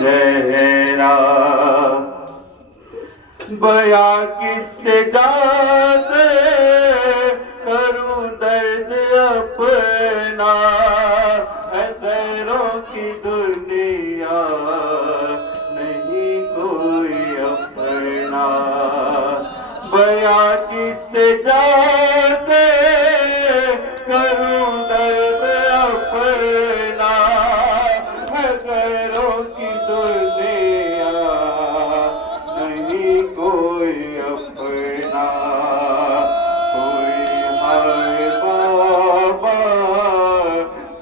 जहरा। बयां किससे जाते करूं दर्द अपना, है गैरों की दुनिया नहीं कोई अपना। बयां किससे जाते करूं दर्द अपना, है गैरों की दुनिया नहीं कोई अपना। कोई हाय बाबा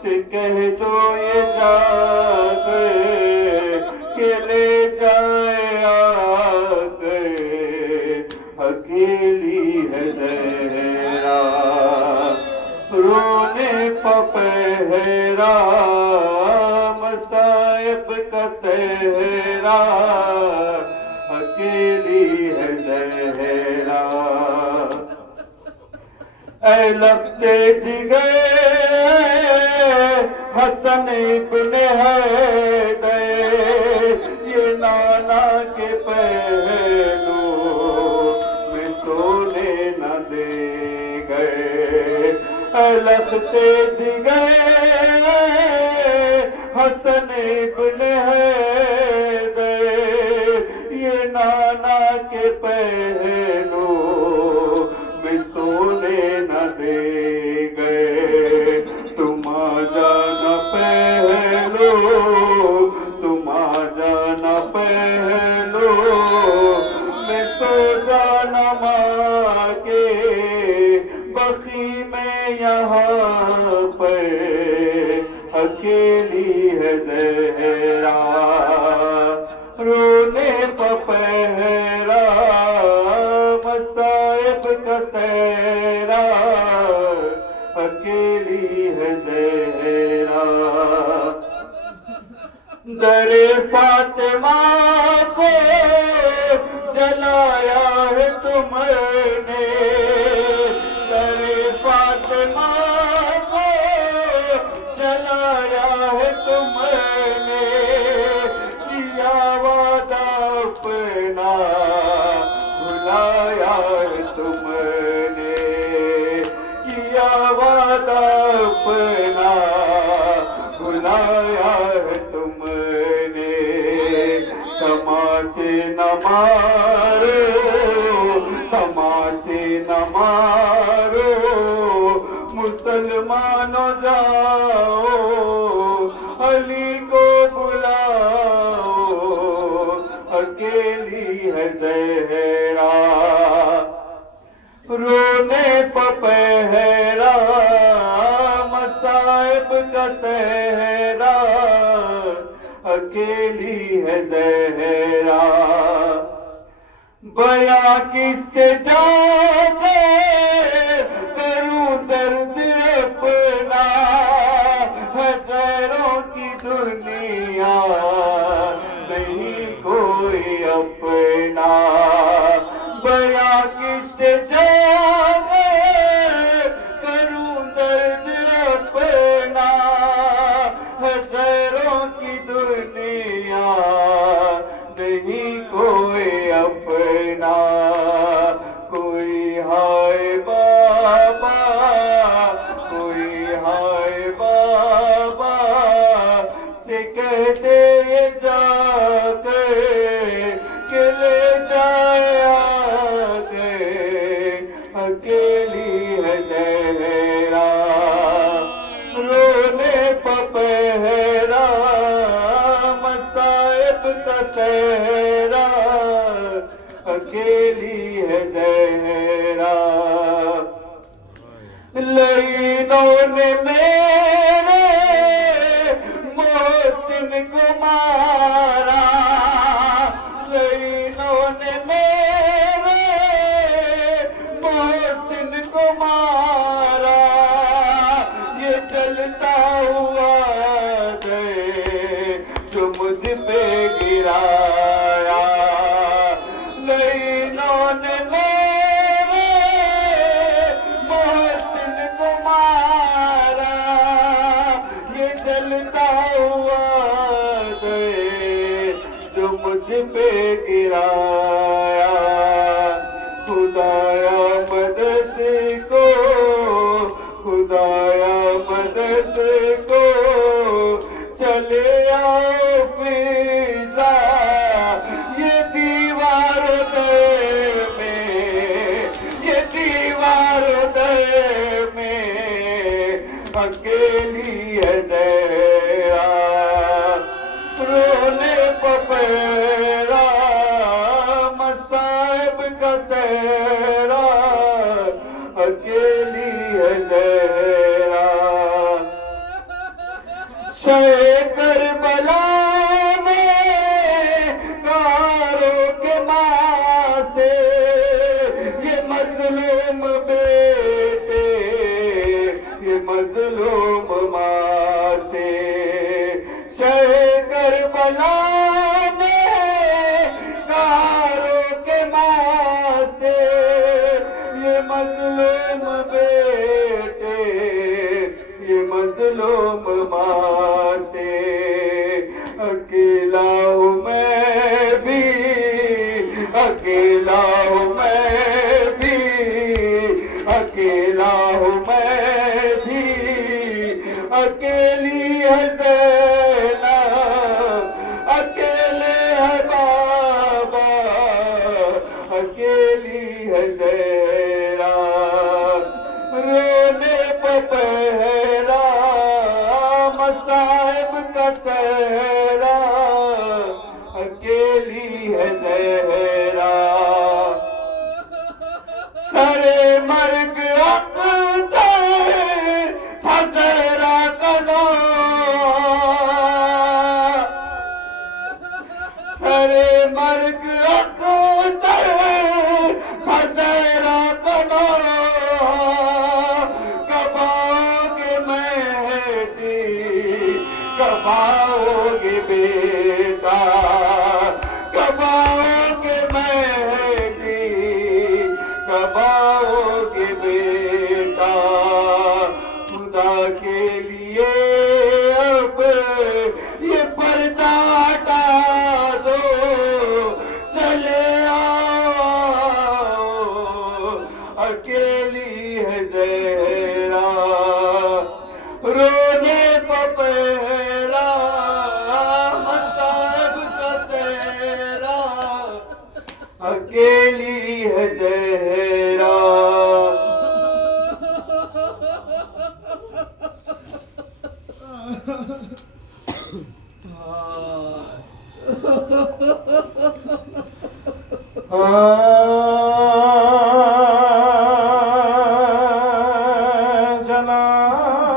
से कह दो ये जाके के ले जाए आके, अकेली है जहरा। रोने पपहरा मसाइब का सहरा, अकेली है जहरा। ऐ लफ्ते जिगर हसन इब्न हैदर, ये नाना के पहलू में सोने न दे गए। ऐ लफ्ते जिगर हसन इब्न हैदर, ये नाना के पहलू में सोने न दे गए। तुम आ जाना पहलू, तुम आ जाना पहलू, मैं सो जाना माँ के बखी में यहाँ पर, अकेली है जहरा। रोने पपहरा मसाइब का सहरा, अकेली है जहरा। दरे फातिमा को जलाया है तुमने, दरे फातिमा को जलाया है तुमने, किया वादा अपना भुलाया है तुमने, किया वादा अपना भुलाया है तुमने। तमाशे न मारो, तमाशे न मारो, मुसलमानों जाओ अली को बुलाओ, अकेली है जहरा। रोने पपहरा मसाइब का सहरा, अकेली है जहरा। बयां किससे जाके करूं दर्द अपना, है गैरों की दुनिया नहीं कोई अपना। बयां किससे जाके करूं दर्द अपना, है गैरों की दुनिया नहीं कोई अपना। कोई हाय बाबा, कोई हाय बाबा से कह दे जाके के ले जाए आके, अकेली है जहरा। रोने पपहरा मसाइब का सहरा, अकेली है जहरा। लईनों ने मेरे मोहसिन को मारा, लईनों ने मेरे मोहसिन को मारा, ये चलता हुआ गए जो मुझ पे गिराया। लईनों ने मेरे मोहसिन को मारा, ये जलता हुआ गए मुझ पे गिराया। खुदाया मदद को, खुदाया मदद को, चले आओ फिजा ये दीवार दर में, ये दीवार दर में अकेली है जरा। रोने पपेरा मसाइब का सहरा, अकेली है जरा। शे करबला में कारों के माँ से ये मजलूम बेटे, ये मजलूम माँ से। शे करबला में कारों के माँ से ये मजलूम बेटे, ये मजलूम माँ से। अकेला हूँ मैं भी, अकेला हूँ मैं भी, अकेला हूँ मैं भी, अकेली है ज़ैनब, अकेले है बाबा, अकेली है ज़ैरा। रोने पपहरा मसाइब का सहरा, अकेली है ज़हरा। सरे मर्ग अख्तर था ज़हरा का सरे मर्ग अख्तर था ज़हरा का कब आओगे मेहदी, कब आओगे बेटा, कब आओगे मेहदी, कब आओगे बेटा। खुदा के लिए अब ये पर्दा हटा दो, चले आओ, अकेली है ज़हरा। रोने पपेरा मसाइब का सहरा, अकेली है ज़हरा। जनाब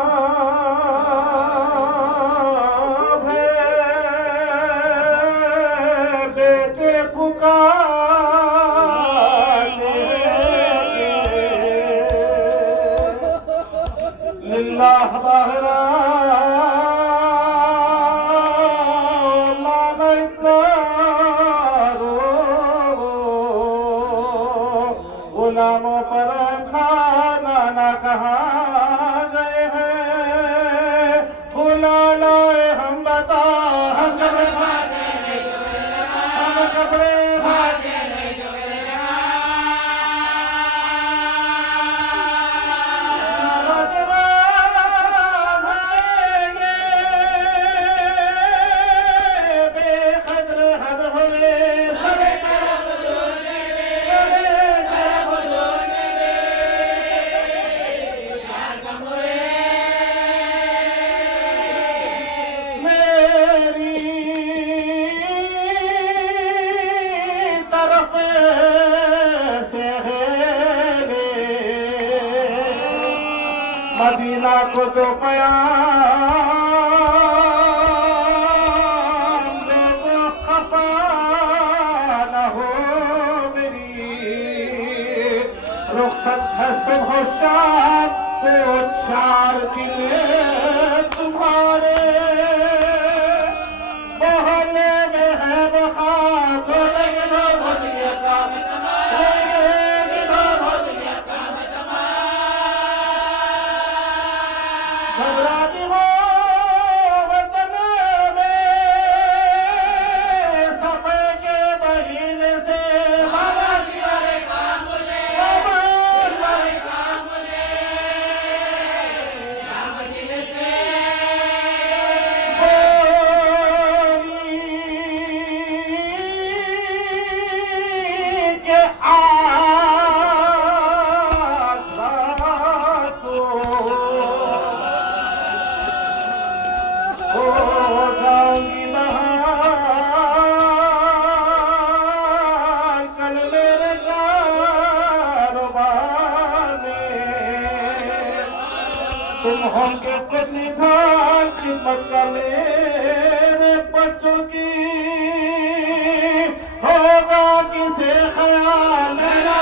बेटे पुकारते लिल्लाह बाहरा गुलामों पर खाना न कहा गए हैं। बुला लाए हम बता, हम कब्र भागे नहीं तो हम कब्र भागे नहीं तो बेखबर हद हुए सबे तरफ मदीना को जो प्याम दे तो खफा न हो मेरी। रुखसत है सुबह शाम पे वो 4 दिन तुम्हारे मोहल्ले में है बहार। घबराती हो वतन में सफे खुद निधान खिदमत का मेरे बच्चों की होगा किसे ख्याल मेरा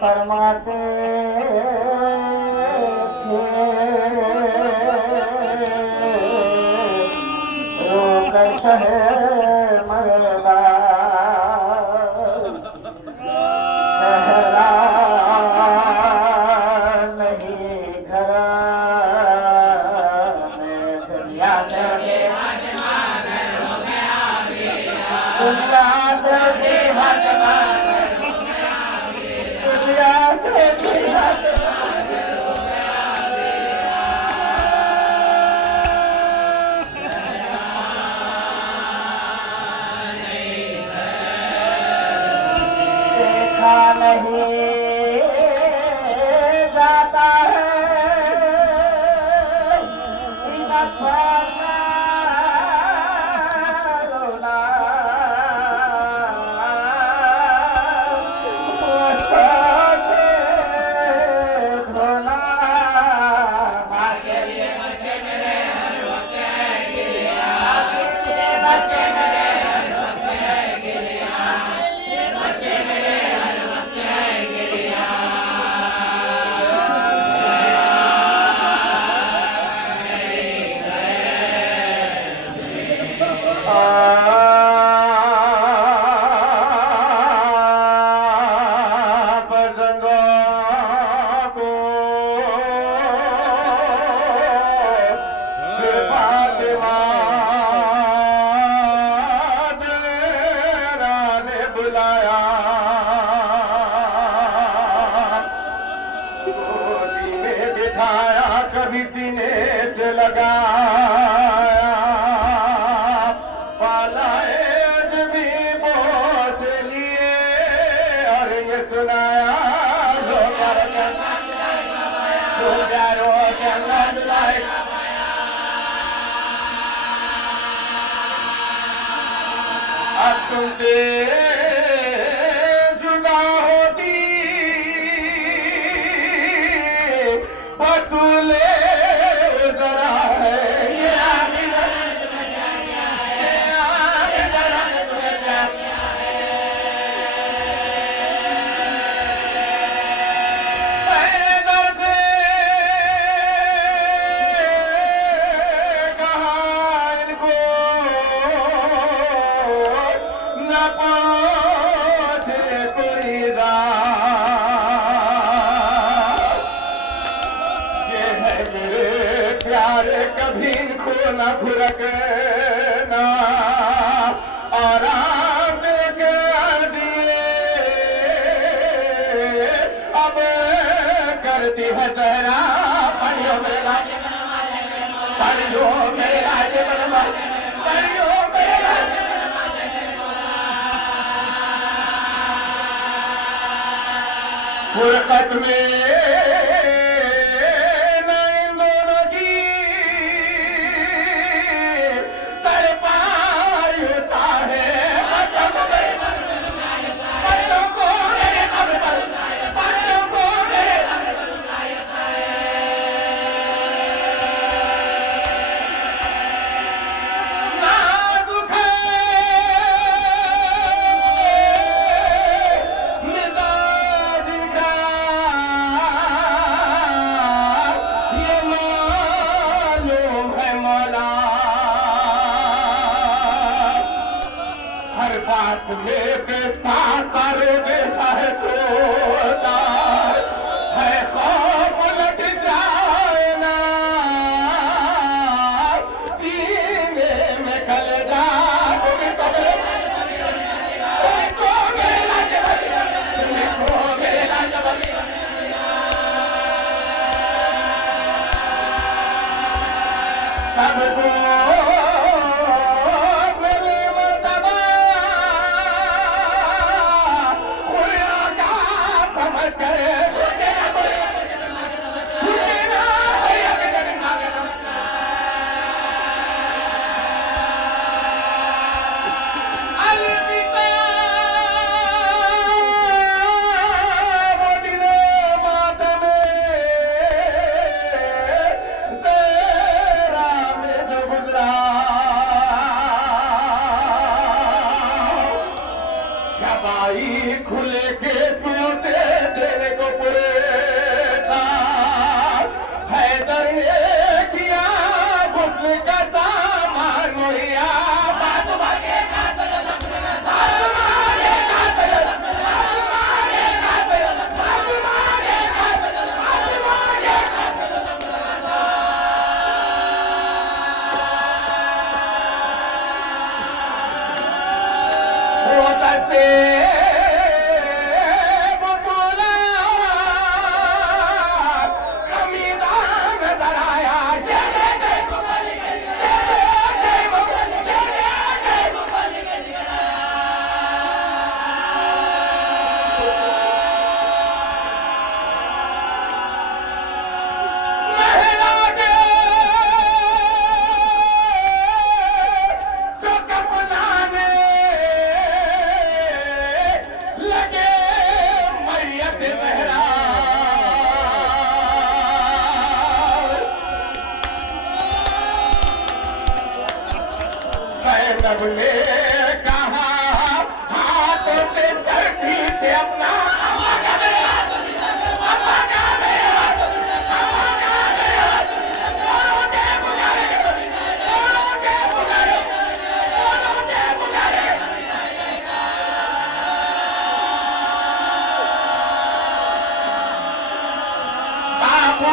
फरमाते रोकर शहर मरदा सहरा नहीं घरा मैं दुनिया से दुनिया से देखा नहीं जाता है कभी सीने से लगाया पालाए भी बोस लिए और ये सुनाया लो प्यारो अब तुमसे जुदा होती बतूले जरा है प्यारे कभी इनको न भुरकना और के दिए अब करती है जहरा पढ़ियो मेरे राज्य पढ़ियो मेरे राज्य पढ़ियो मेरे राज्य फुरकत में लेके सारे देता है सोता है खौफ लग जाए ना सीने में खल जा सबको खुले के सोते तेरे को पड़ेगा हैदर ने किया गुस्ल का सामान मुहैया होता से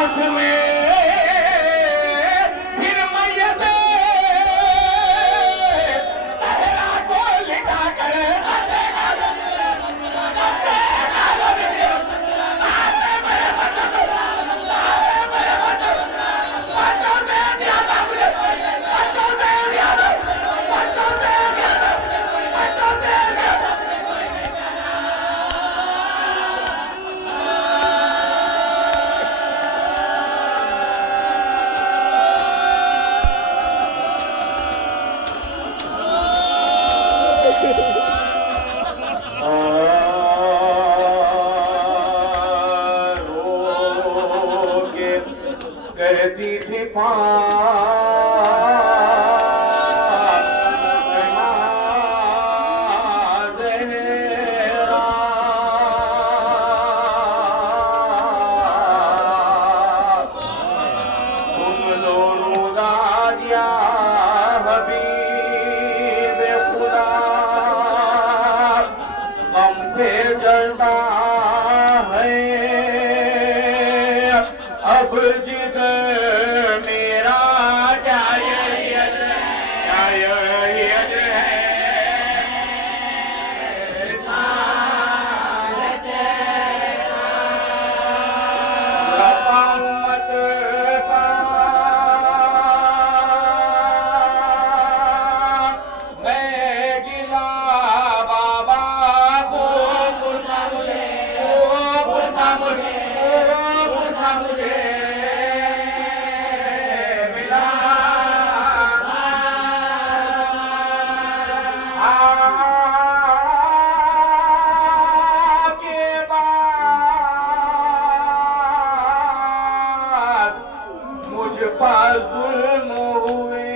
आँख में फिर मैयत तहरा को लिखा कर करती थी तुम लो रोजा दिया हबीब खुदा गम से जलता है अब जिगर मेरा जाय जुल्म हुए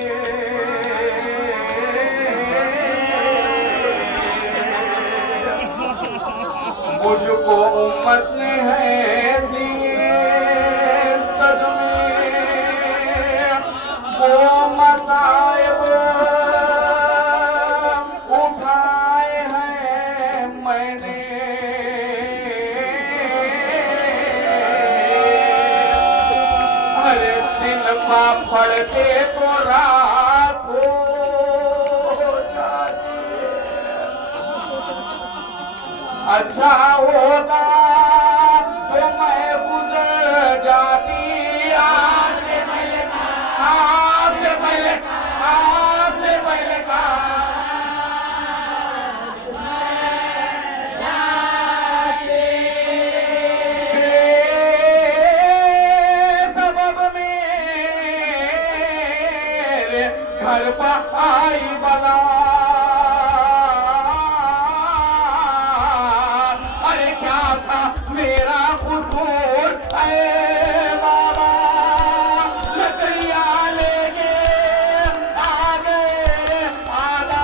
मुझको उम्मत ने है दिए सदमे वो मसाइब उठाए हैं मैंने हर दिन पढ़ते तो रात हो जाती अच्छा होगा जो मैं गुजर जाती आपसे पहले घर पर आई बला अरे क्या था मेरा कसूर ऐ बाबा लकड़ियाँ लेके आ गए आला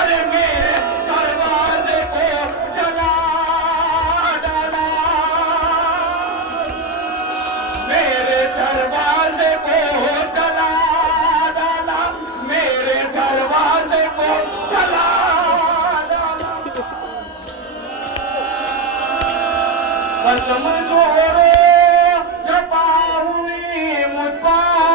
अरे मेरे दरवाजे को जला डाला मेरे दरवाजे को जला डाला मेरे दरवाजे को जला डाला कदम जोड़ो जपा हुई मुझ पर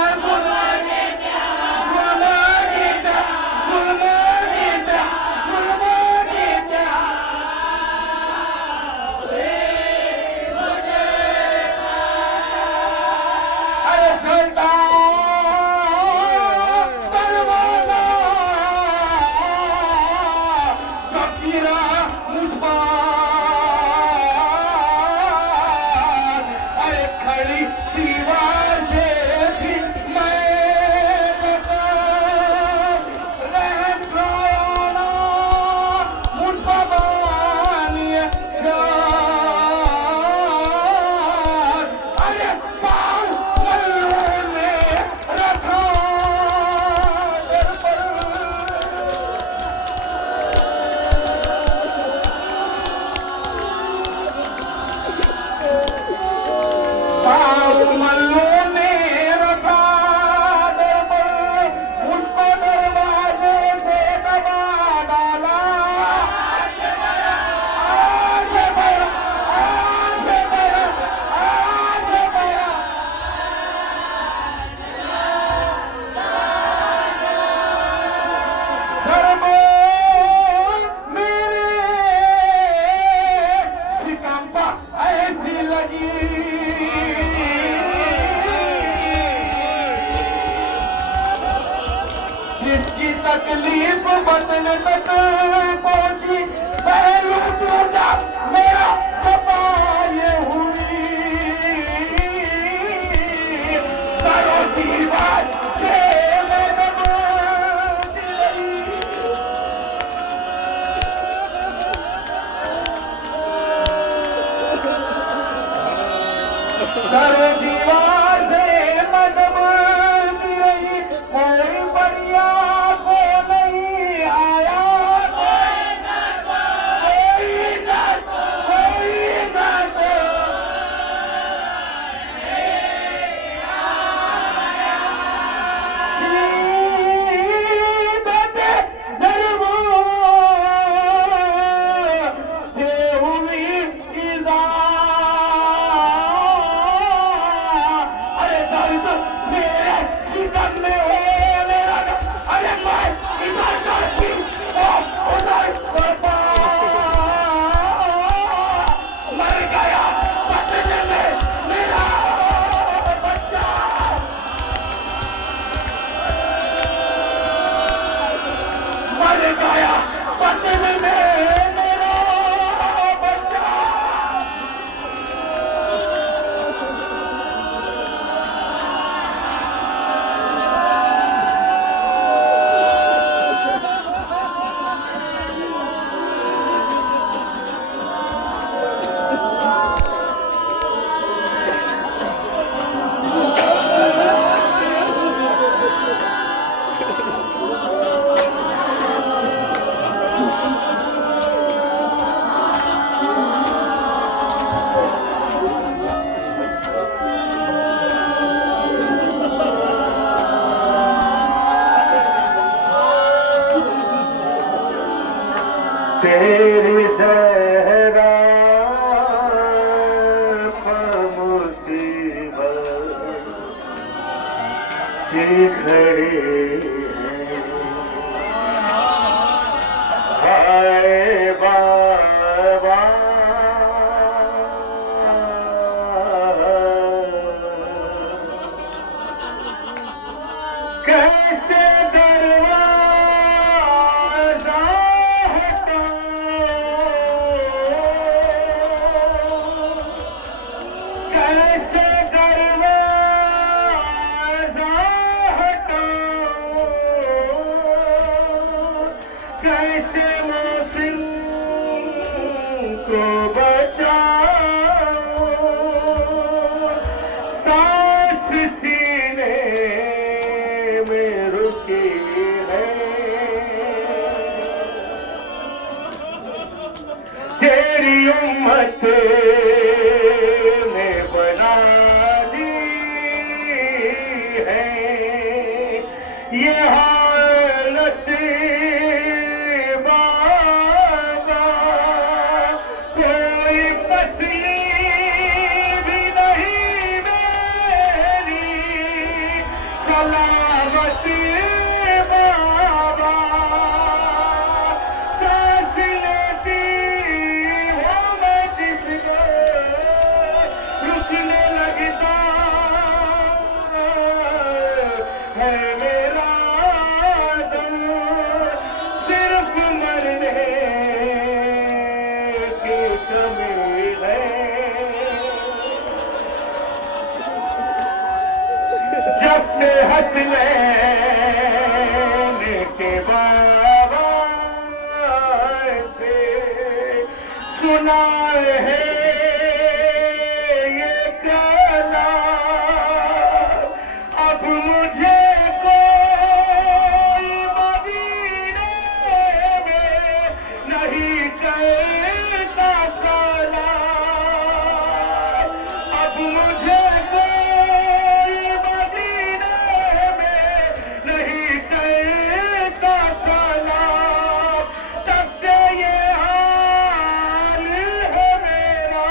तकलीफ बदन तक पहुंची, पहलू टूटा मेरा खपा ये हुई, करो दीवार से करो दीवार से मजबूती रही, कोई बढ़िया को नहीं आया, कोई न शिद्दत ज़ल्म से हुई इज़ा, मेरे शिकन में हो मेरा, अरे मैं ईमानदार थी उधर मर गया बचने में मेरा बच्चा, मर गया बचने में मेरा बच्चा। तेरी ज़हरा मुसीबत की घड़ी है, हाय बाबा कैसे दरवाज़ा कैसे दरवाज़ा हटाऊं, कैसे मौसम को बचाऊं, सांस सीने में रुकी है, तेरी उम्मत ने बना दी है ये हालत बाबा, कोई तस्ली भी नहीं मेरी सलामती बाबा, सांस लेती हूँ मैं जिसको रुकने लगता है मेरा दम, सिर्फ मरने की कमी है, जब से हंसने के बाबा से सुना है ये कलाम, अब मुझे कोई मदीने में नहीं कहता सलाम, अब मुझे कोई मदीने में नहीं कहता सलाम, तब से ये हाल है मेरा,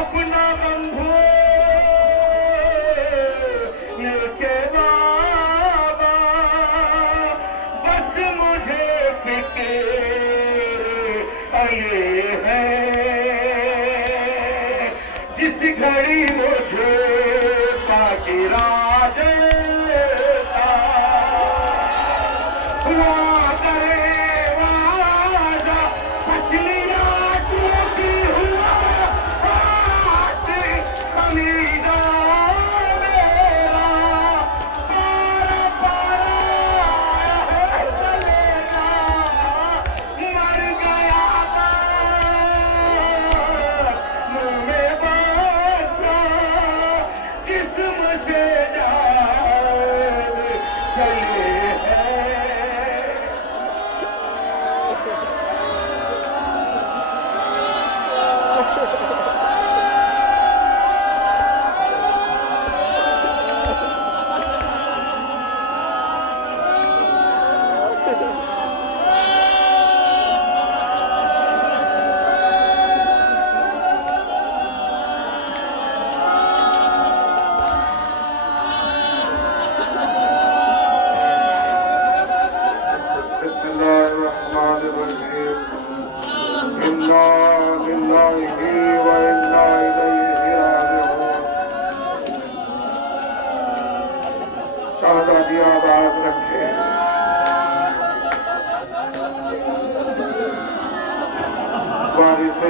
अपना गम भूल के बाबा, बस मुझे फिक्र ये है, जिस घड़ी मुझे पाकिरा देता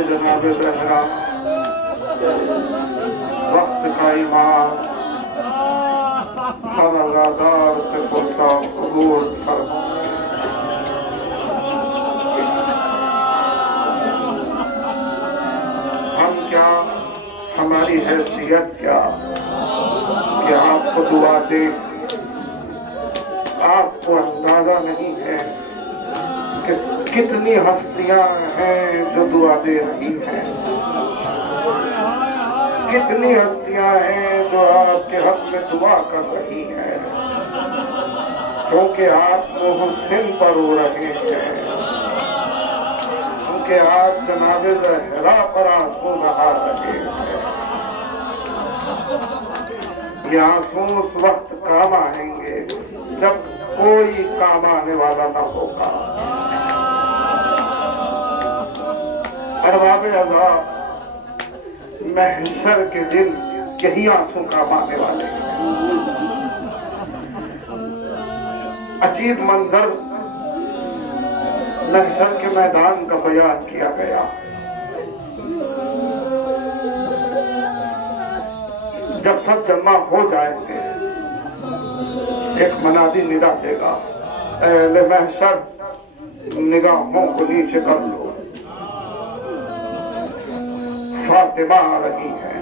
जनाब ज़हरा वक्त का ईमान हर अज़ादार से पुरता कबूल फरमाए। हम क्या, हमारी हैसियत क्या कि आपको दुआ दे। आपको अंदाजा नहीं है कि कितनी हस्तियां हैं जो दुआ दे रही हैं, कितनी हस्तियां हैं जो आपके हक में दुआ कर रही हैं, क्योंकि आप मोहसिन पर रो रहे हैं, क्योंकि आप जनाब ज़हरा पर आंसू बहा रहे हैं। ये आंसू उस वक्त काम आएंगे जब कोई काम आने वाला न होगा। अरबाब अज़ाब महशर के दिन यही आंसू काम आने वाले हैं। अजीब मंजर महशर के मैदान का बयान किया गया। जब सब जमा हो जाएंगे, एक मनादी निदा देगा, अहले महशर निगाहों को नीचे कर लो, फातिमा आ रही है।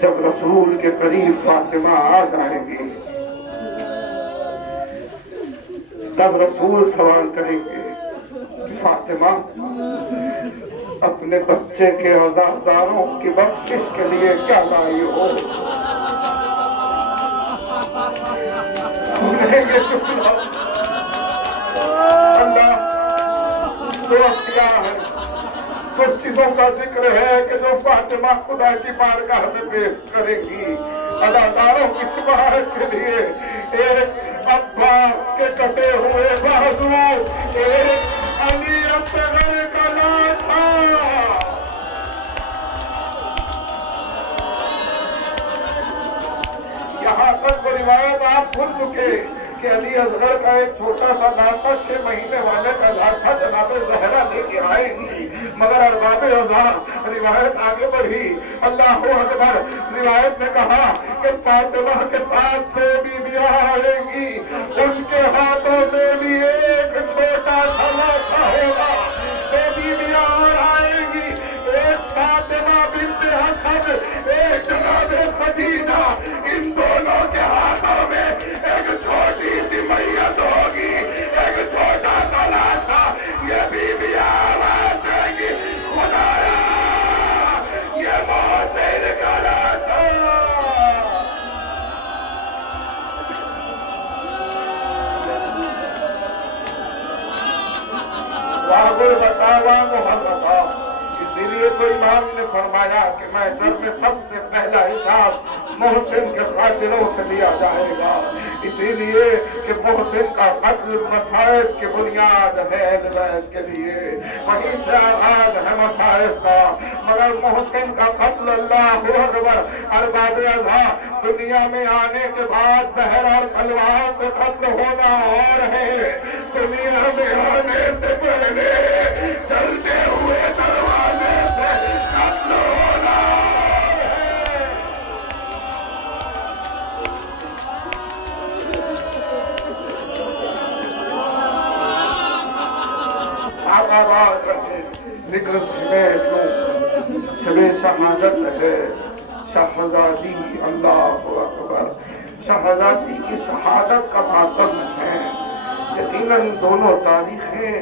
जब रसूल के करीब फातिमा आ जाएगी, तब रसूल सवाल करेंगे, फातिमा अपने बच्चे के अज़ादारों की बख्शिश के लिए क्या लाई हो? अल्लाह तो क्या है, कुछ चीजों का जिक्र है कि जो फातिमा खुदा की बारगाह में पेश करेंगी अदाकारों की सिफारिश के लिए। एक अब्बास के कटे हुए बाजू, एक अली असगर का लाशा। यहाँ तक वो रिवायत आप सुन चुके कि अली असगर का एक छोटा सा लाशा 6 महीने वाले का लाशा जनाब ज़हरा लेके आएगी। मगर अरबाब अज़ाब रिवायत आगे बढ़ी, अल्लाहु अकबर। रिवायत में कहा कि फातिमा के साथ 2 बीवियां आएंगी, उनके हाथों में भी एक छोटा सा लाशा होगा। 2 बीवियां और आएंगी, एक फातिमा बिन्ते हसन, एक जनाब खदीजा। इन दोनों के हाथों में एक छोटी सी मैयत होगी, एक छोटा सा लाशा। ये बीवियां आवाज देंगी, खुदाया ये मोहसिन का लाशा। वागुल बतावा मोहब्बता। इसीलिए तो इमाम ने फरमाया कि महशर में सबसे पहला हिसाब मोहसिन के कातिलों से लिया जाएगा। इसीलिए कि मोहसिन का कत्ल मसाइब की बुनियाद है अहले बैत के लिए, वहीं से आगाज है मसाइब का। मगर मोहसिन का कत्ल अल्लाहु अकबर। अरबाब अज़ाब दुनिया में आने के बाद जहर और तलवार से कत्ल होना और है, दुनिया में आने से पहले चलते हुए दरवाजे से कत्ल होना है। आप आवाज रखें, जिक्र शबे शहादत है शहजादी। अल्लाहु अकबर। शहजादी की शहादत का मातम है। यकीनन दोनों तारीखें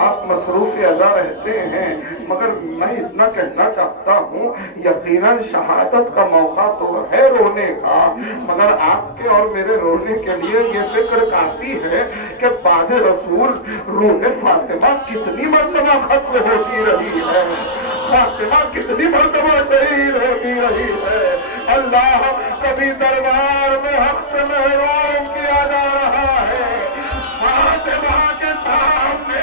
आप मसरूफ अदा रहते हैं, मगर मैं इतना कहना चाहता हूँ, यकीनन शहादत का मौका तो है रोने का, मगर आपके और मेरे रोने के लिए ये फिक्र काफी है कि बाद रसूल रूह फातिमा कितनी मर्तबा खत्म होती रही है, फातिमा कितनी मर्तबा शहीद होती रही है। अल्लाह, कभी दरबार में हक से महरूम किया जा रहा है, फातिमा के सामने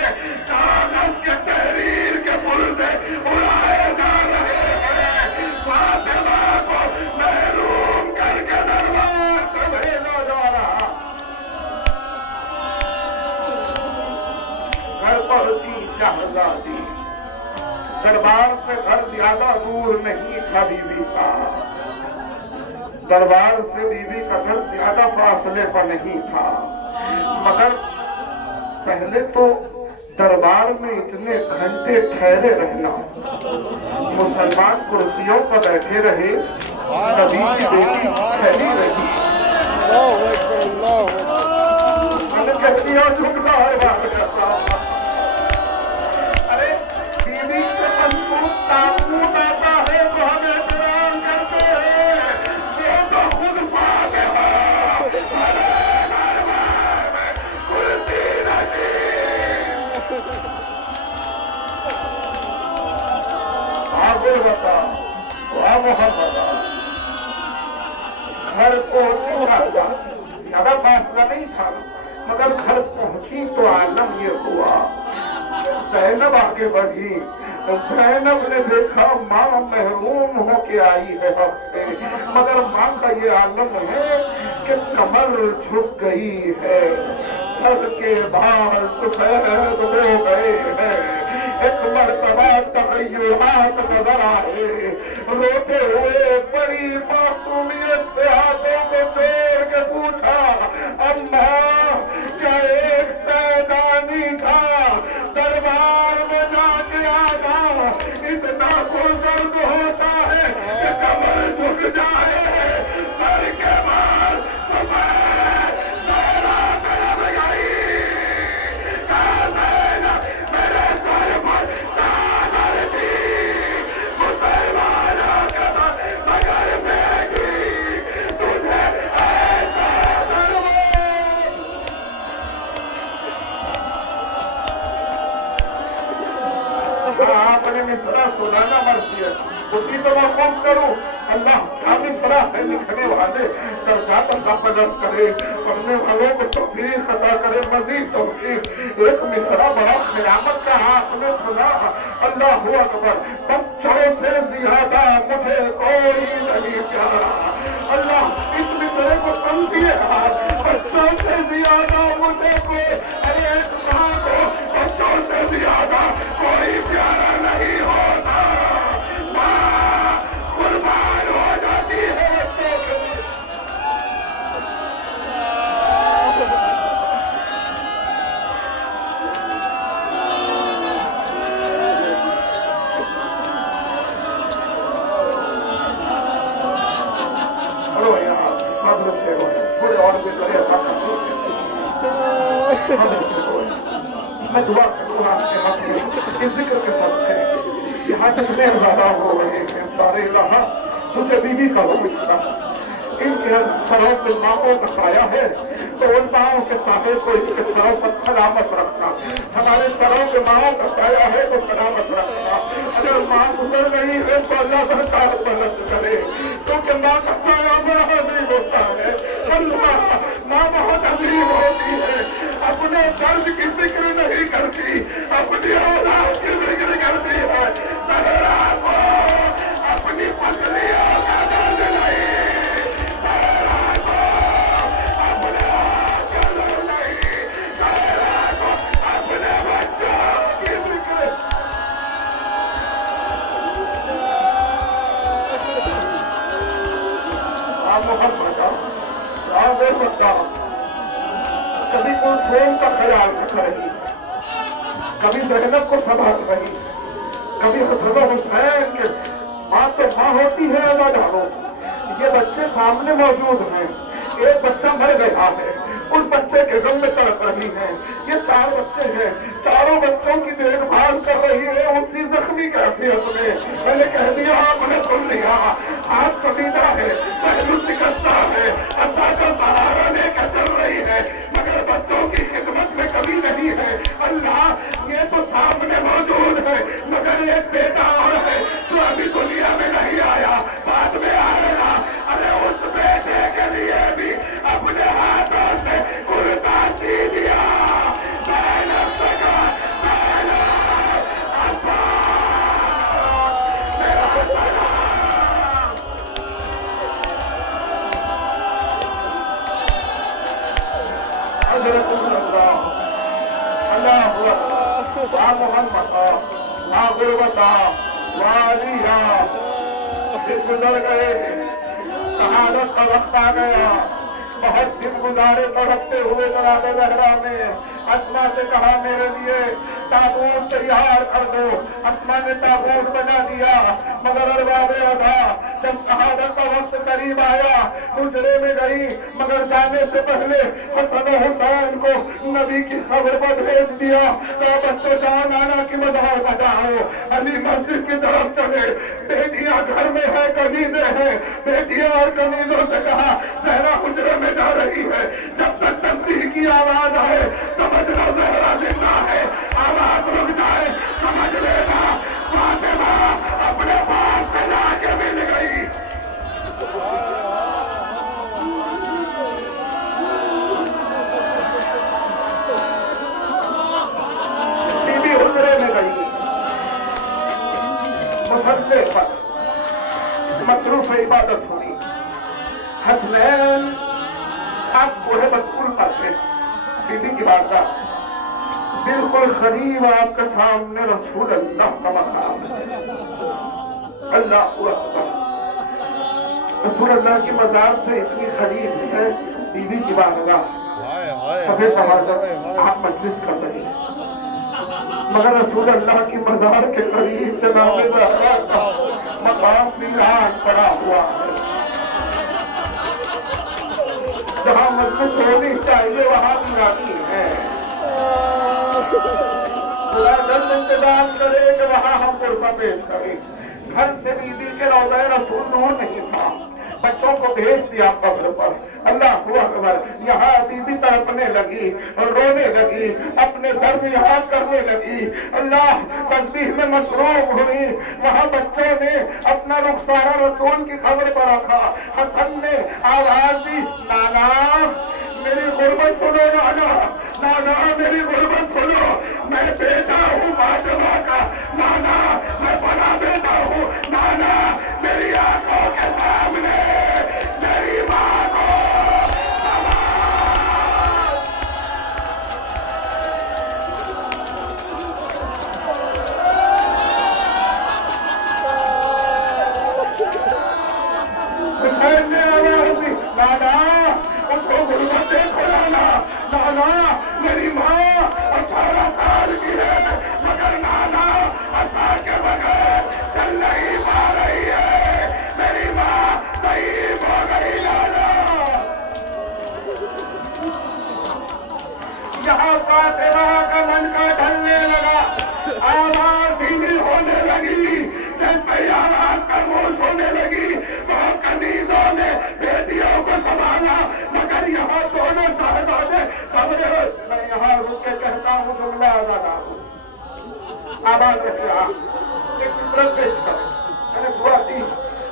कागज के तहरीर के पुल से उड़ाए जा रहे हैं, फातिमा को महरूम करके दरबार से भेजा जा रहा। घर पहुंची शहजादी, दरबार से घर ज्यादा दूर नहीं था बीबी का, दरबार से बीबी का घर ज्यादा फासले पर नहीं था, मगर पहले तो दरबार में इतने घंटे ठहरे रहना, मुसलमान कुर्सियों पर बैठे रहे, नबी की बेटी ठहरी रही, मैंने कह दिया झुकना है। अरे बीबी से मंसूब ताबूत आता है तो हम एहतराम करते हैं, ये तो खुद फातिमा कुर्सी नशीब। आगे बता, वाह मोहम्मद, घर को ज्यादा फासला नहीं था, मगर घर पहुंची तो आलम ये हुआ, ज़ैनब आगे बढ़ी, ज़ैनब ने देखा माँ महरूम होके आई है हक से, मगर माँ का ये आलम है कि कमर झुक गई है, सर के बाल सफेद हो गए हैं, एक मरतबा तगय्युरात नजर आए, रोते हुए बड़ी मासूमियत से हाथों को फेर के पूछा, अम्मा क्या एक सैदानी था, दरबार में जाके आगा, इतना को दर्द होता है कि कमर झुक जाए, सर के बाल सफेद मेरा तरफ गई, मेरे सर पर चादर थी, मुसलमानों के मगर फेंकी, तुझे ऐसा आपने मिसरा सुनाना मर्जी है, उसी को महफूज करूं। अल्लाह क्या मिसरा है लिखने वाले, दर्जात का कदर करे, पढ़ने वालों को तौफीक अता करे, मजीद तौफीक। एक मिसरा बड़ा क़यामत का आपने सुना, अल्लाहु अकबर, बच्चों से ज्यादा मुझे कोई नहीं प्यारा। अल्लाह इस मिसरे को समझिए, बच्चों से ज्यादा मुझे कोई, अरे एक माँ को बच्चों से ज्यादा कोई प्यारा नहीं होता, माँ कुर्बान हो जाती है बच्चों के लिए। थोड़े और भी करे, मैं दुआ करूँगा आपके हाथ में इस जिक्र के साथ यहाँ जितने ज़्यादा हो रहे हैं सारे इलाहा, मुझे बीबी का हुक्म, इनके सरों पे माओं का साया है, तो उन माओं के साहे को इनके सरों पर सलामत रखना, हमारे सरों के माओं का साया है तो सलामत रखना। अगर माँ गुजर गई है तो अल्लाह सरकार मदद करे, क्योंकि माँ का साया बड़ा अजीब होता है, अल्लाह माँ बहुत अजीब होती है, अपने दर्द की फिक्र नहीं करती, अपनी औलाद की फिक्र करती है, सहरा को अपनी पसलियों का दर्द नहीं, कभी कुलथूम का ख्याल रख रही, कभी ज़ैनब को संभाल रही, कभी हसन हुसैन के, माँ तो माँ होती है अदा डालो, ये बच्चे सामने मौजूद हैं, एक बच्चा मर गया है, उस बच्चे के गम में तड़प रही है। ये 4 बच्चे हैं, चारों बच्चों की देखभाल कर रही है उसी जख्मी कैफियत में। मैंने कह दिया, आपने सुन लिया। हाथ कबीला है, पहलू शिकस्ता है, असा का सहारा लेकर चल रही है, मगर बच्चों की खिदमत में कभी नहीं है। अल्लाह, ये तो सामने मौजूद है, मगर एक बेटा और है जो अभी दुनिया में नहीं आया, बाद में आएगा। अरे उस बेटे के लिए भी अपने हाथों से कुर्ता सी दिया। गुजर गए, शहादत का वक्त आ गया। बहुत दिन गुजारे तड़पते हुए जनाबे ज़हरा में। अस्मा से कहा, मेरे लिए ताबूत तैयार कर दो। अस्मा ने ताबूत बना दिया, मगर अरबाबे अदा जब शहादत का वक्त करीब आया, हुजरे में गई, मगर जाने से पहले हसन हुसैन को नबी की खबर पर भेज दिया। कहा, बच्चों जाओ, नाना की मज़ार बजाओ। अली मस्जिद की तरफ चले। बेटियां घर में है, कमीजें हैं। बेटियां और कमीजों से कहा, ज़हरा हुजरे में जा रही है, जब तक तस्बीह की आवाज आए समझना ज़हरा जिंदा है। आवाज रुक जाए, समझ लेना फातिमा अपने बाप से जाके मिल गई। बीबी हुजरे में गई, मुसल्ले पर मसरूफ इबादत हुई। हसनैन आप बूढ़े मकबूल पाते, बीबी की वारदात बिल्कुल करीब आपके सामने रसूल अल्लाह का मकाम है। अल्लाह अकबर, रसूल अल्लाह की मज़ार से इतनी करीब है बीबी की वारदात। सभी समाज आप मजलिस कर रहे हैं, मगर रसूल अल्लाह की मज़ार के करीब जनाब ज़हरा का मकाम वीरान पड़ा हुआ है। जहाँ मजलिस होनी चाहिए वहाँ वीरानी है। खुदा जल्द इंतजाम करे कि वहाँ हम पुरसा पेश करें। घर से बीबी के रौज़े रसूल दूर नहीं था, बच्चों को भेज दिया कब्र पर। अल्लाह अकबर, यहाँ बीबी तड़पने लगी और रोने लगी, अपने दर्द याद करने लगी। अल्लाह तस्बीह में मसरूफ हुई। वहाँ बच्चों ने अपना रुखसारा रसूल की खबर पर रखा। हसन ने आवाज दी, नाना मेरी गुर्बत सुनो, नाना नाना मेरी गुर्बत सुनो, मैं बेटा हूँ फातिमा का। नाना मैं बड़ा बेटा हूँ। नाना मेरी आंखों के सामने मेरी माँ को हुसैन ने आवाज दी, नाना उनको गुर्बत देखो। नाना नाना मेरी माँ 18 साल की है, मगर नाना असा के बगैर चल नहीं पा रही है। मेरी माँ शहीद हो गई। नाना यहाँ फातिमा का मन का ढलने लगा, आवाज धीमी होने लगी। जैसे आवाज खामोश होने लगी तो कनीजों ने बेटियों को संभाला, मगर यहाँ दोनों शहजादे खबरे। मैं यहाँ रुक के कहता हूँ, जुमला आजादा हूँ। आवाज रखिए, एक फितरत पेश करें। मैंने दुआ दी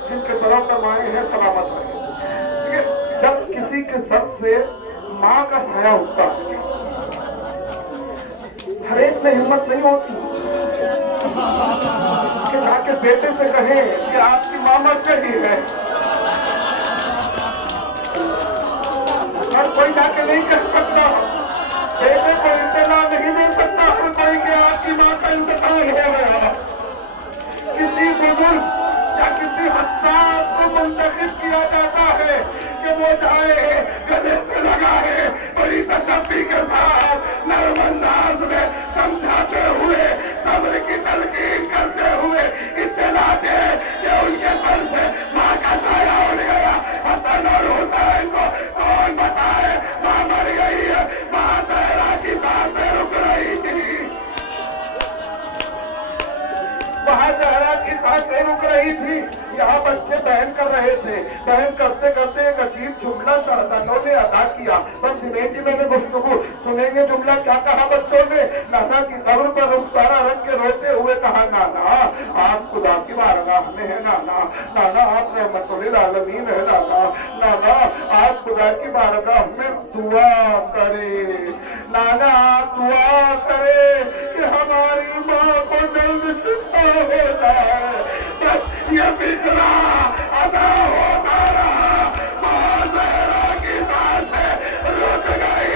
जिनके सरों पर माए हैं सलामत रहे। जब किसी के सर से माँ का साया उठता है, हर एक में हिम्मत नहीं होती कि जाके बेटे से कहे कि आपकी माँ मर गई है। हर कोई जाके नहीं कह सकता, बेटे को इतना नहीं दे सकता हर कोई कि आपकी माँ का इंतकाल हो गया। किसी बुजुर्ग या किसी हसास को मुंतखब किया जाता है कि वो जाए गले से लगाए, बड़ी तशफ़्फ़ी के साथ नर्म अंदाज में समझाते हुए, सब्र की तलकीन करते हुए इत्तला दे कि उनके सर से माँ का साया उड़ गया। हसन और हुसैन को कौन बताए माँ मर गई आए थे। बहन करते करते एक अजीब जुमला शारदानों ने अदा किया। बस सीमेंट में गुफ्तगू सुनेंगे। जुमला क्या कहा बच्चों ने? नाना की कब्र पर रुखसारा रख के रोते हुए कहा, नाना आप खुदा की बारगाह में है नाना, नाना आप रहमतुल आलमीन है नाना, नाना आप खुदा की बारगाह में दुआ करे, नाना आप दुआ करे कि हमारी माँ को जल्द शिफा हो जाए। बस ये फिक्रा अदा होता रहा, माँ ज़हरा की सांसें रुक गई,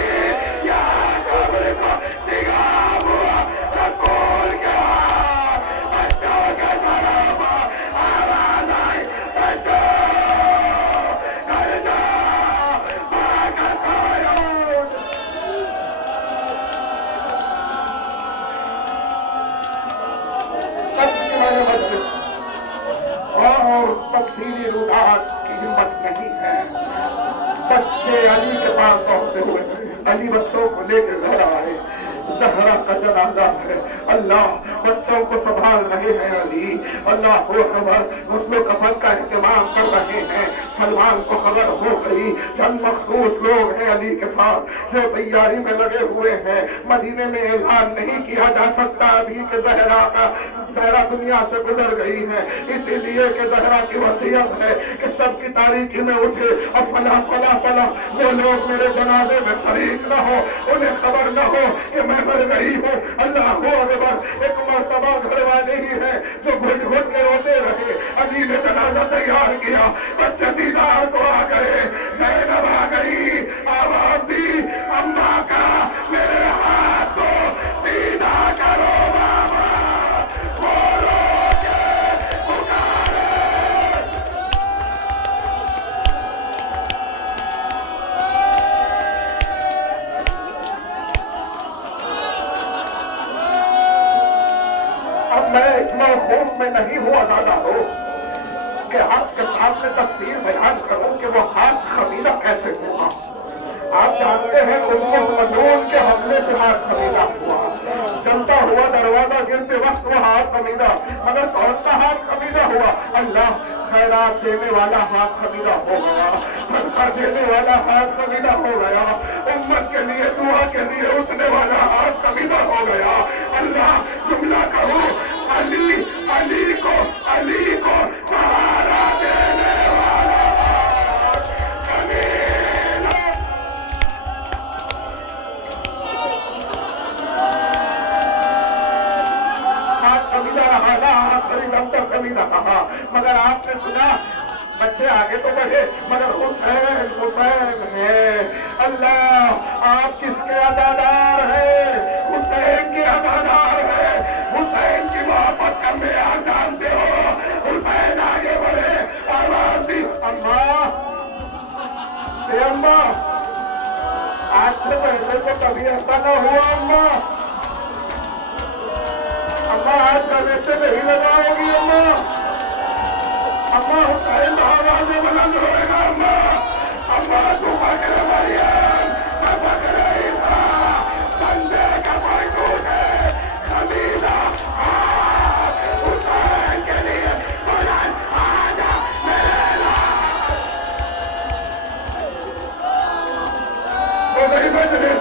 या कब्र को सिगार हुआ रसूल के हाथ, बच्चों के सरों पर आवाज आई, बच्चों घर जाओ, माँ का साया। और तफसीली रुदात की हिम्मत नहीं है। बच्चे अली के पास दौड़ते हुए, अली बच्चों को लेकर घर आए। ज़हरा का जनाजा है, अल्लाह बच्चों को संभाल रहे हैं अली, अल्लाह अकबर मुस्लिम कफन का इंतजाम कर रहे हैं। सलमान को खबर हो गई, चंद मखसूस लोग हैं अली के साथ जो तैयारी में लगे हुए हैं। मदीने में ऐलान नहीं किया जा सकता अभी कि ज़हरा दुनिया से गुजर गई है, इसीलिए कि ज़हरा की वसीयत है कि सबकी तारीखी में उठे और फला फला फला वो लोग मेरे जनाजे में शरीक न हो, उन्हें खबर न हो कि मैं मर गई हूँ। अल्लाह अकबर एक मर्तबा घर वाले ही है जो घुट घुट के रोते रहे। अली ने जनाजा तैयार किया, बच्चे दीदार को आ गए, ज़ैनब आ गई, आवाज दी, अम्मा का मेरे हाथ को सीधा करो बाबा, बोलो के पुकारे। अब मैं इसमें खूब में नहीं हूँ अदादा हो कि आपके सामने तफसीर बयान करूं कि वो हाथ खमीदा कैसे हुआ। आप जानते हैं उनको मजनून के हमले से हाथ खमीदा हुआ, चलता हुआ दरवाजा गिरते वक्त वो हाथ खमीदा, मगर कौन सा हाथ खमीदा हुआ? अल्लाह खैरात देने वाला हाथ खमीदा हो गया, सदका देने वाला हाथ खमीदा हो गया, उम्मत के लिए दुआ के लिए उठने वाला हाथ खमीदा हो गया। अल्लाह जुमला कहो, अली अली को सहारा देने वाला कमीदा कहा। मगर आपने सुना बच्चे आगे तो बढ़े मगर हुसैन हुसैन है। अल्लाह आप किसके अदादार है? हुसैन के अदादार है। हुसैन की मोहब्बत का मेयार जानते हो। हुसैन आगे बढ़े, आवाज दी, अम्मा अम्मा आज से पहले तो कभी ऐसा न हुआ। अम्मा अम्मा आज गले से नहीं लगाओगी। अम्मा अम्मा हुसैन आवाज बुलंद होएगा। अम्मा अम्मा तू पकड़ मरियम, मैं पकड़ रही था, बंदे का कोई टूटे खमीदा हुसैन के लिए बुलंद आजा मेरे लाल। तो नहीं बजने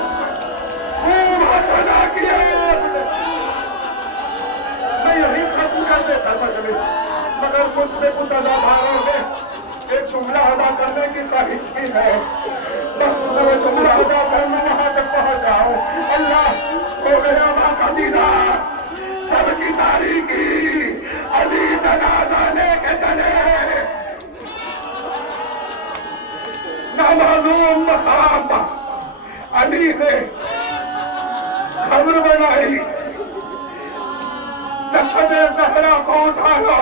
खूब हंसना किया, मैं यही खत्म कर देता मजलिस, मगर मुझसे कुछ अदाकारों ने एक जुमला अदा करने की ख्वाहिश की है। बस मैं जुमला अदा करने वहां तक पहुंच जाऊं। अल्लाह हो गया मां का दीदार, सबकी तारीखी अली जनाजा लेके चले, नामालूम मकाम अली ने खबर बनाई, जसद ज़हरा को उठाया,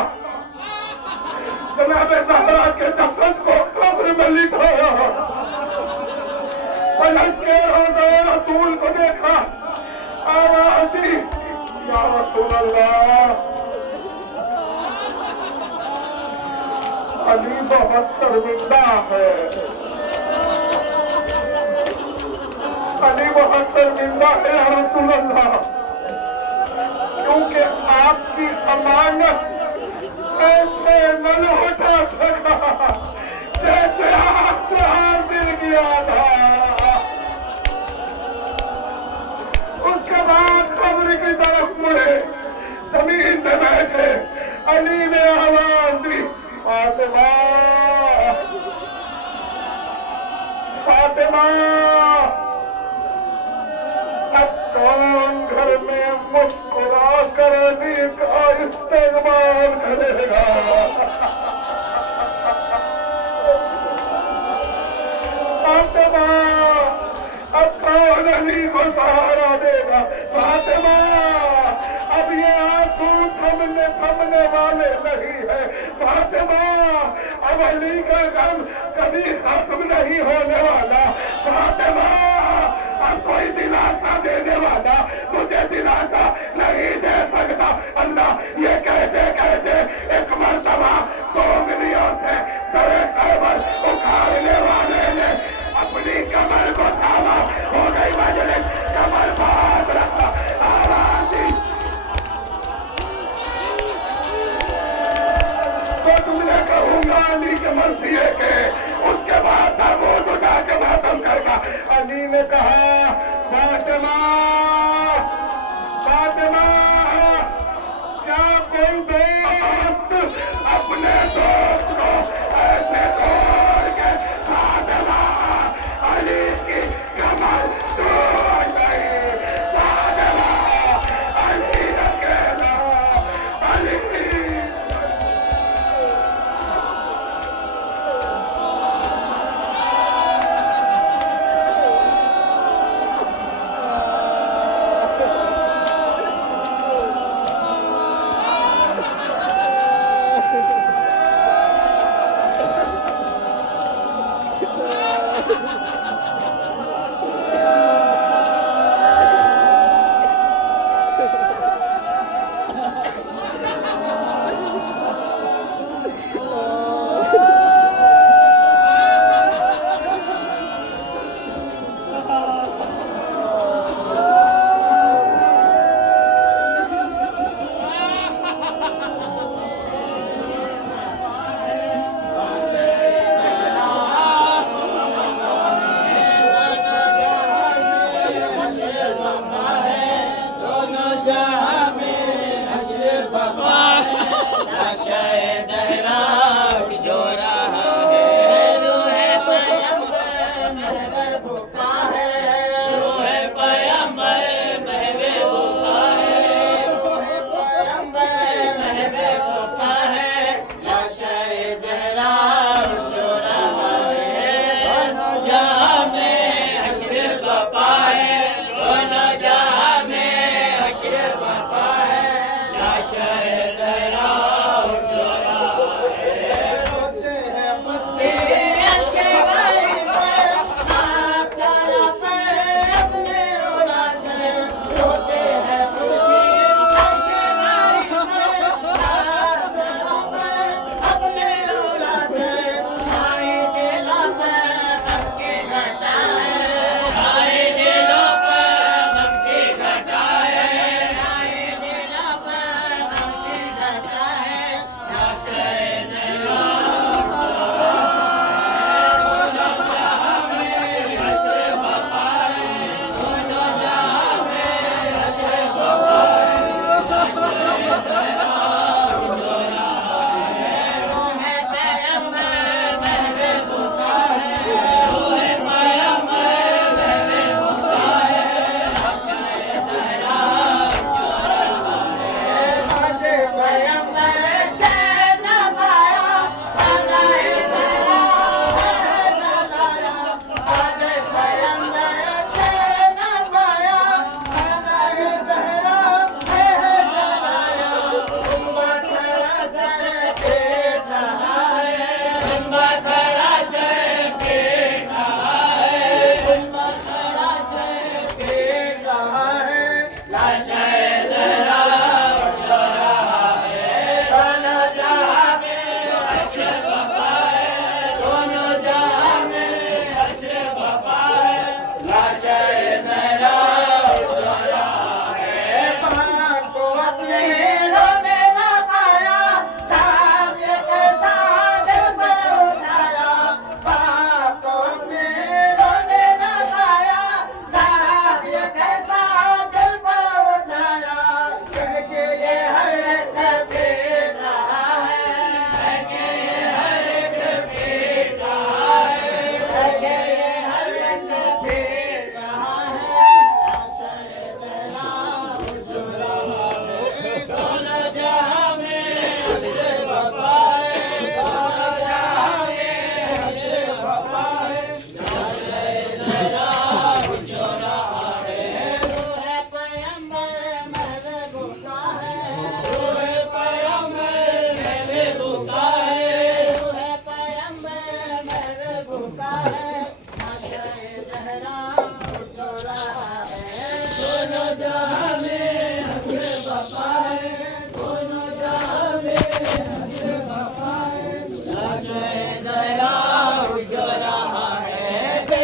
जनाब ज़हरा के जसद को कब्र में लिटाया, पलट के रोज़े रसूल को देखा, आवाज़ दी, या रसूल अल्लाह। अली बहुत शर्मिंदा है, अली बहुत शर्मिंदा है या रसूल अल्लाह, क्योंकि आपकी अमानत ऐसे न लौटा सका जैसे आपसे हासिल किया था। उसके बाद कब्र की तरफ मुड़े, जमीन पे बैठे, अली ने आवाज दी, फातिमा, फातिमा। अब कौन घर में मुस्कुरा कर अली का इस्तेमाल करेगा? फातिमा, अब कौन अली को सहारा देगा? फातिमा, अब ये आंसू थमने वाले नहीं है। फातिमा, अब अली का गम कभी खत्म नहीं होने वाला। फातिमा, अब कोई दिलासा देने वाला मुझे दिलासा नहीं दे सकता। अल्लाह ये कहते कहते एक मर्तबा दो उंगलियों से सरे खैबर उखाड़ने वाले ने अपनी कमर को थामा। हो गई मजलिस, कमर को हाथ रखा, आवाज दी, तो तुमने कहूंगा अली के मसीहे के। उसके बाद ताबूत उठा के मातम करना। अली ने कहा, फातिमा, फातिमा, क्या कोई दोस्त अपने दोस्त को ऐसे तोड़ के? फातिमा, अली की कमर तोड़ गई। फातिमा, अली अकेला, अली।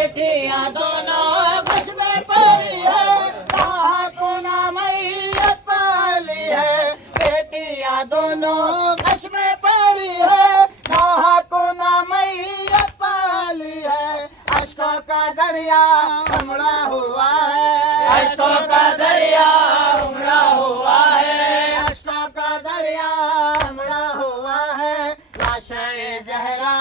बेटियां दोनों घुस में पड़ी है, कहा को ना मैयत पाली है। बेटियां दोनों घुस में पड़ी है, कहा को ना मैयत पाली है। अश्कों का दरिया उमड़ा हुआ है, अश्कों का दरिया उमड़ा हुआ है, अश्कों का दरिया उमड़ा हुआ है। लाशे जहरा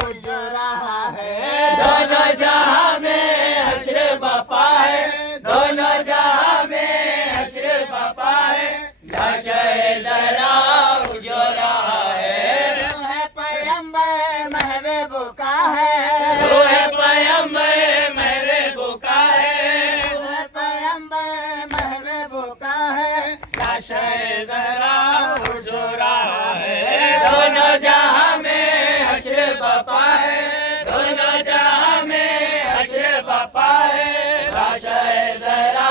उज रहा है, दोनों जहां में हश्र बपा है, दोनों जहां में हश्र बपा है। लाशे जहरा उज रहा है, रूह पैगंबर महबूब का है, रूह पैगंबर महबूब का है, रूह पैगंबर महबूब का है। लाशे जहरा उज रहा है, दोनों जहां में हश्र बपा है, दोनों जहां में हश्र बपा है। लाशे जहरा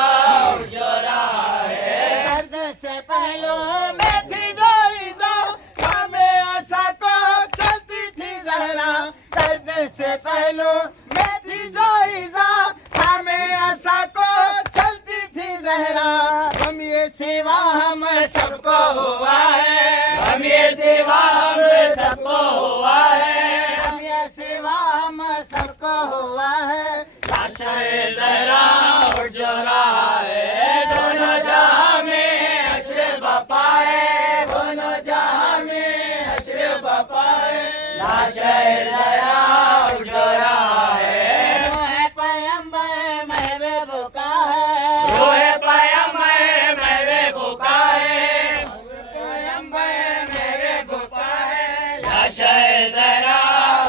उज रहा है, दर्द से पहलू में थी जो ईज़ा, खामे आशा को चलती थी जहरा। दर्द से पहलू में थी जो ईज़ा, खामे आशा को चलती थी जहरा। हम ये सेवा हम सबको हुआ है, हम ये सेवा हम सबको हुआ है। हम ये सेवा हम सबको हुआ है। लाशे जहरा उज रहा है, दोनों जहां में हश्र बपा है, दोनों जहां में हश्र बपा है। लाशे जहरा उज रहा है, रूह पैगंबर महबूब का है, रूह पैगंबर महबूब का है, पैगंबर महबूब का है। लाशे जहरा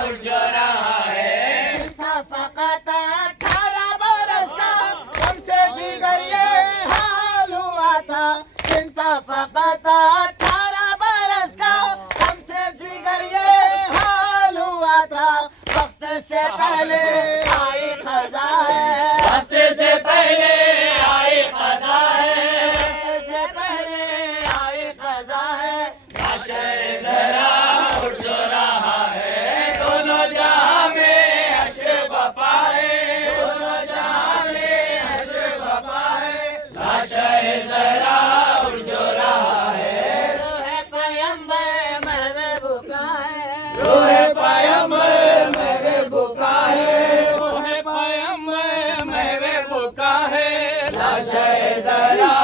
उज रहा है, था फकत 18 बरस का, हमसे जिगर ये हाल हुआ था। चिंता फकत 18 बरस का, हमसे जिगर ये हाल हुआ था। वक्त से पहले आई खजा है, वक्त से पहले आई खदा है। वक्त से पहले आई खजा है। लाशे जहरा उज रहा है, दोनों जहां में हश्र बपा है, दोनों जहां में हश्र बपा है। लाशे जहरा उज रहा है, रूह पैगंबर महबूब का है, रूह पैगंबर महबूब का है, रूह पैगंबर महबूब का है। लाशे जहरा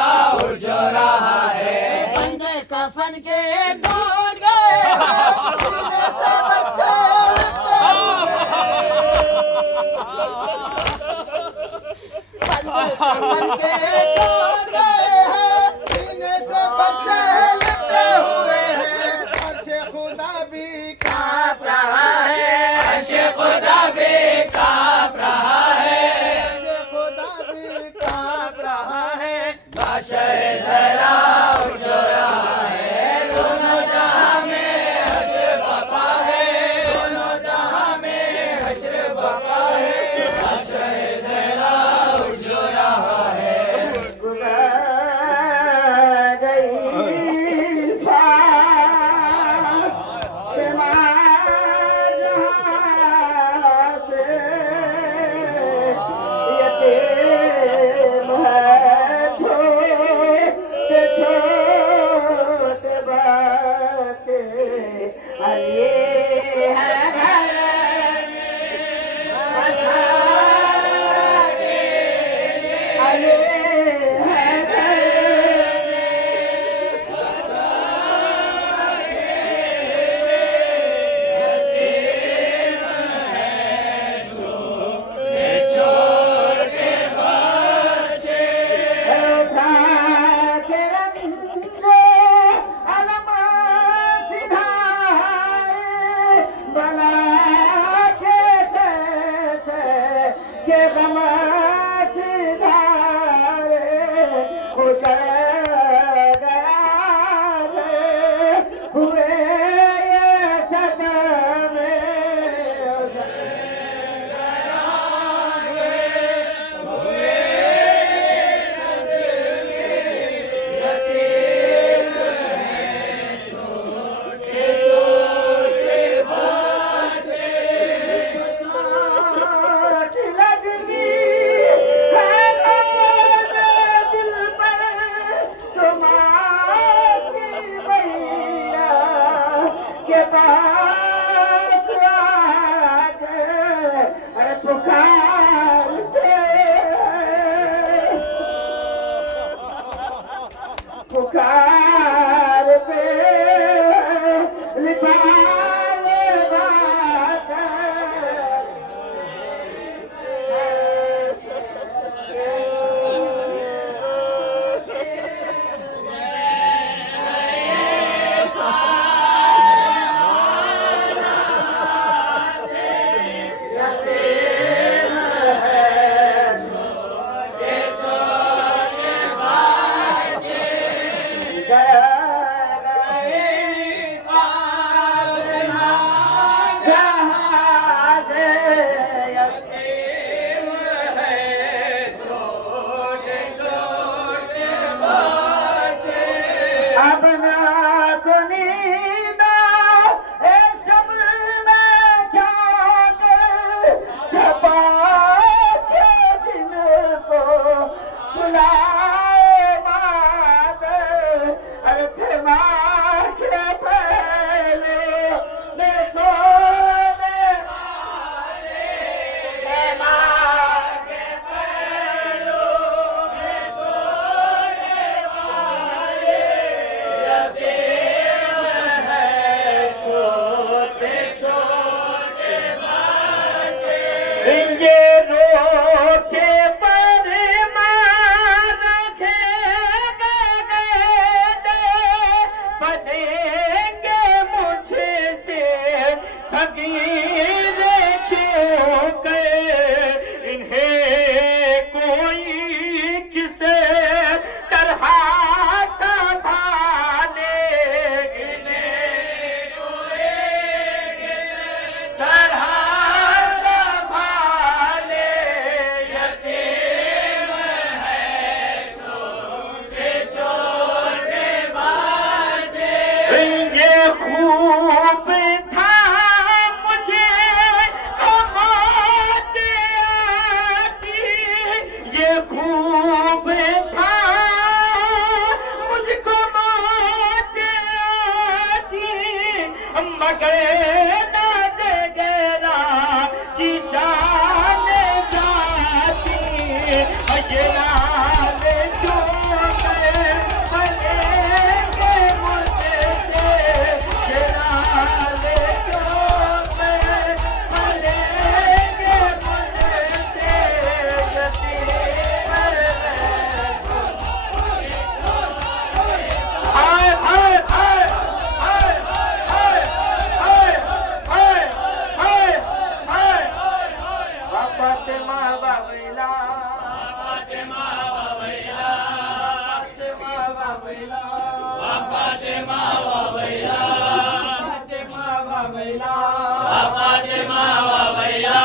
उज रहा है, बंदे कफन के टूट गए हैं, सीने से बच्चे लिपटे हुए हैं। बंदे कफन के टूट गए हैं, सीने से बच्चे लिपटे हुए हैं। अर्शे खुदा भी कांप रहा है, अर्शे खुदा भी कांप रहा है। अर्शे खुदा भी कांप रहा है। लाशे जहरा उज रहा है, दोनों जहां में हश्र बपा है, दोनों जहां में हश्र बपा है। लाशे जहरा उज रहा है, बाबैला फातेमा बाबैला फातेमा बाबैला फातेमा बाबैला फातेमा बाबैला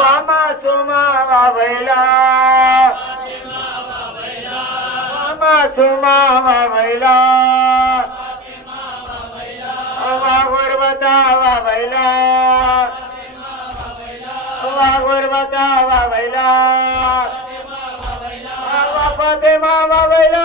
वामा सुमा बाबैला वामा सुमा बाबैला गुरबता बाबैला गुरबता बाबैला फातेमा बाबैला